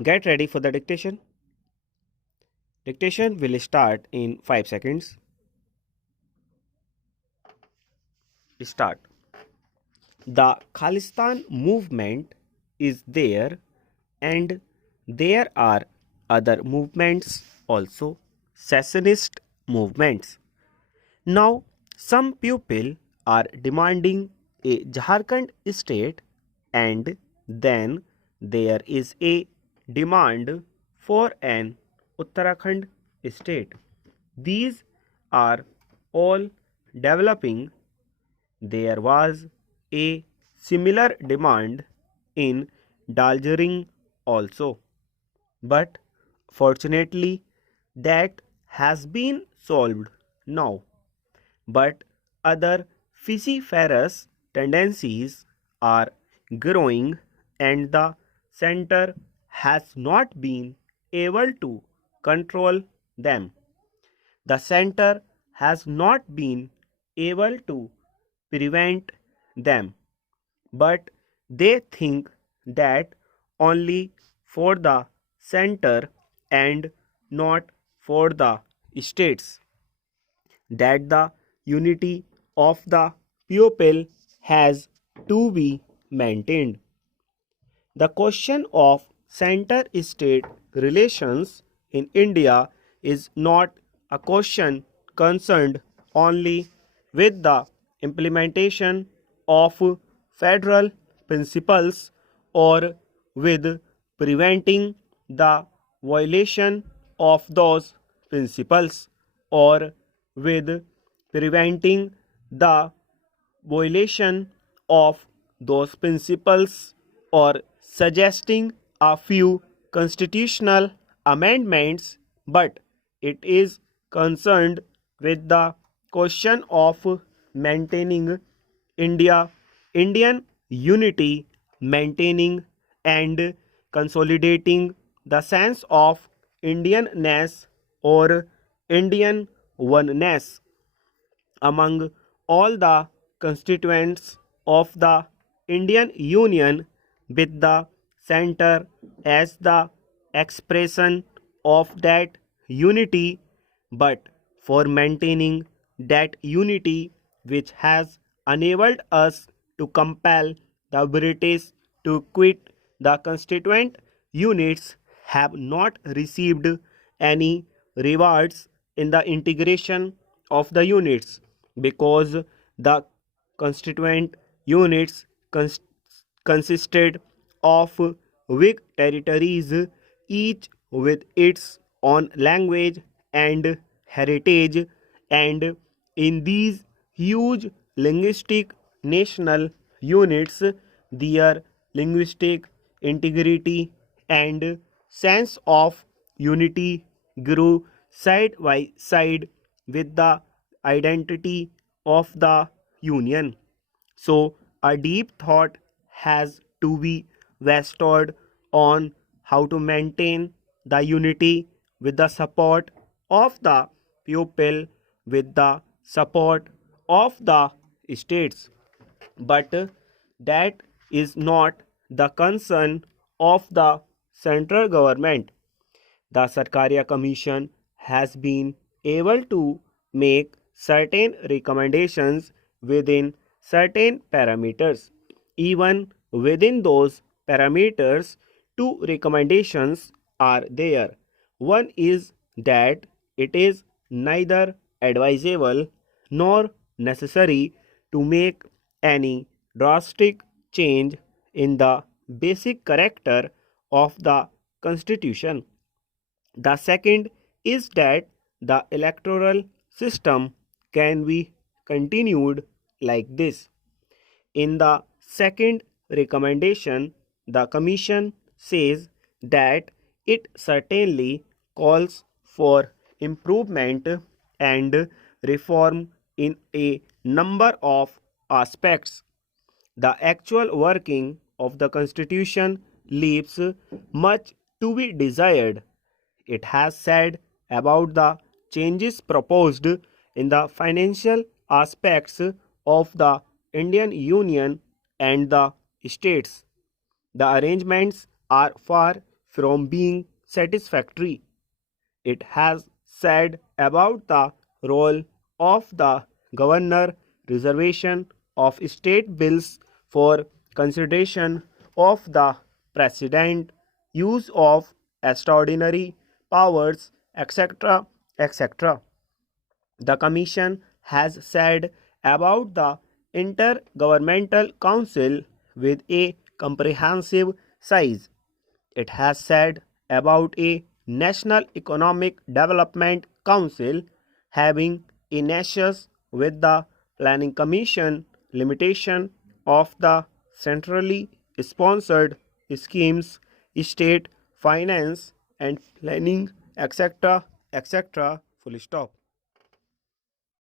Get ready for the dictation. Dictation will start in 5 seconds. Start. The Khalistan movement is there, and there are other movements also, secessionist movements. Now, some people are demanding a Jharkhand state, and then there is a demand for an Uttarakhand state. These are all developing. There was a similar demand in Darjeeling also, but fortunately that has been solved now. But other fishy-ferrous tendencies are growing, and the center has not been able to control them. The center has not been able to prevent them, but they think that only for the center and not for the states, that the unity of the people has to be maintained. The question of center state relations in India is not a question concerned only with the implementation of federal principles or with preventing the violation of those principles or with preventing the violation of those principles or suggesting a few constitutional amendments, but it is concerned with the question of maintaining Indian unity, maintaining and consolidating the sense of Indianness or Indian oneness among all the constituents of the Indian Union, with the center as the expression of that unity, but for maintaining that unity which has enabled us to compel the British to quit the constituent units have not received any rewards in the integration of the units, because the constituent units consisted of weak territories, each with its own language and heritage, and in these huge linguistic national units, their linguistic integrity and sense of unity grew side by side with the identity of the Union. So, a deep thought has to be bestowed on how to maintain the unity with the support of the people, with the support of the states. But that is not the concern of the central government. The Sarkaria Commission has been able to make certain recommendations within certain parameters. Even within those parameters, two recommendations are there. One is that it is neither advisable nor necessary to make any drastic change in the basic character of the Constitution. The second is that the electoral system can be continued like this. In the second recommendation, the Commission says that it certainly calls for improvement and reform in a number of aspects. The actual working of the Constitution leaves much to be desired. It has said about the changes proposed in the financial aspects of the Indian Union and the states. The arrangements are far from being satisfactory. It has said about the role of the governor, reservation of state bills for consideration of the president, use of extraordinary powers, etc. etc. The Commission has said about the Intergovernmental Council with a comprehensive size. It has said about a National Economic Development Council having a nexus with the Planning Commission, limitation of the centrally sponsored schemes, state finance and planning, etc. etc. Full stop.